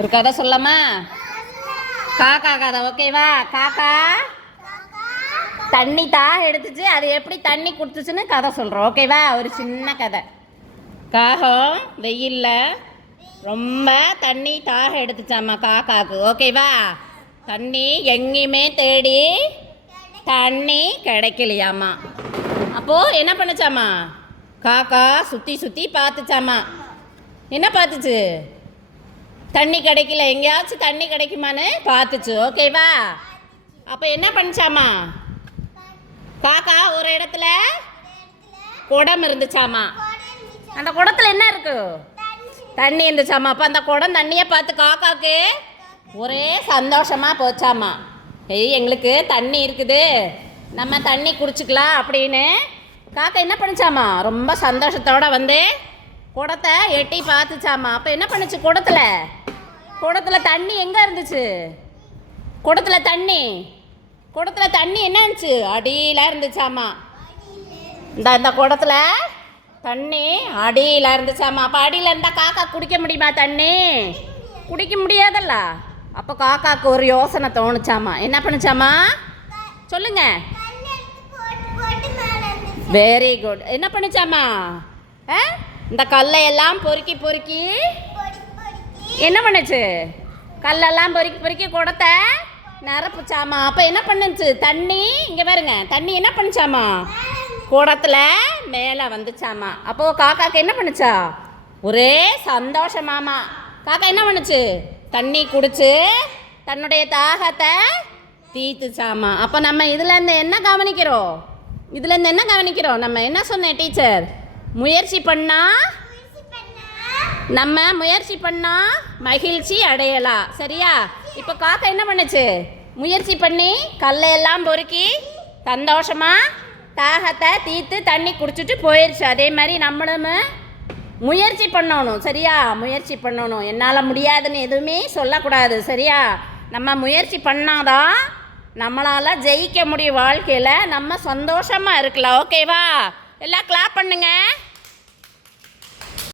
ஒரு கதை சொல்லமா? காக்கா கதை, ஓகேவா? காக்கா தண்ணி எடுத்துச்சு, அது எப்படி தண்ணி குடிச்சுன்னு கதை சொல்கிறோம், ஓகேவா? ஒரு சின்ன கதை. காகம் வெயிலில் ரொம்ப தண்ணி எடுத்துச்சாம்மா காக்காவுக்கு, ஓகேவா? தண்ணி எங்கேயுமே தேடி தண்ணி கிடைக்கலையாம்மா. அப்போது என்ன பண்ணுச்சாம்மா? காக்கா சுற்றி சுற்றி பார்த்துச்சாம்மா. என்ன பார்த்துச்சு? தண்ணி கிடைக்கல, எங்கேயாச்சும் தண்ணி கிடைக்குமான்னு பார்த்துச்சு, ஓகேவா? அப்போ என்ன பண்ணிச்சாம்மா? காக்கா ஒரு இடத்துல குடம் இருந்துச்சாம்மா. அந்த குடத்துல என்ன இருக்கு? தண்ணி இருந்துச்சாம்மா. அப்போ அந்த குடம் தண்ணியை பார்த்து காக்காவுக்கு ஒரே சந்தோஷமாக போச்சாம்மா. எங்களுக்கு தண்ணி இருக்குது, நம்ம தண்ணி குடிச்சிக்கலாம் அப்படின்னு காக்கா என்ன பண்ணிச்சாம்மா? ரொம்ப சந்தோஷத்தோடு வந்து குடத்தை எட்டி பார்த்துச்சாம்மா. அப்போ என்ன பண்ணுச்சு? குடத்தில் தண்ணி எங்கே இருந்துச்சு? குடத்தில் தண்ணி என்ன இருந்துச்சு? அடியில் இருந்துச்சாம்மா. இந்த குடத்தில் தண்ணி அடியில் இருந்துச்சாம்மா. அப்போ அடியில் இருந்தால் காக்கா குடிக்க முடியுமா? தண்ணி குடிக்க முடியாதல்ல. அப்போ காக்காவுக்கு ஒரு யோசனை தோணுச்சாம்மா. என்ன பண்ணுச்சாம்மா? சொல்லுங்க. Very good. என்ன பண்ணுச்சாம்மா? இந்த கல்லையெல்லாம் பொறுக்கி என்ன பண்ணுச்சு? கல்லெல்லாம் பொறுக்கி குடத்தை நிரப்புச்சாம்மா. அப்போ என்ன பண்ணுச்சு? தண்ணி இங்கே பாருங்க, தண்ணி என்ன பண்ணுச்சாம்மா? குடத்தில் மேலே வந்துச்சாம்மா. அப்போது காக்காவுக்கு என்ன பண்ணுச்சா? ஒரே சந்தோஷமாம்மா. காக்கா என்ன பண்ணுச்சு? தண்ணி குடிச்சு தன்னுடைய தாகத்தை தீர்த்துச்சாம்மா. அப்போ நம்ம இதுலேருந்து என்ன கவனிக்கிறோம்? நம்ம என்ன சொன்னேன் டீச்சர்? முயற்சி பண்ணா மகிழ்ச்சி அடையலாம், சரியா? இப்போ காக்கா என்ன பண்ணுச்சு? முயற்சி பண்ணி கல்லையெல்லாம் பொறுக்கி சந்தோஷமாக தாகத்தை தீர்த்து தண்ணி குடிச்சிட்டு போயிடுச்சு. அதே மாதிரி நம்மளும் முயற்சி பண்ணணும், சரியா? முயற்சி பண்ணணும். என்னால் முடியாதுன்னு எதுவுமே சொல்லக்கூடாது, சரியா? நம்ம முயற்சி பண்ணாதான் நம்மளால் ஜெயிக்க முடியும் வாழ்க்கையில். நம்ம சந்தோஷமாக இருக்கலாம், ஓகேவா? எல்லாம் கிளாப் பண்ணுங்க.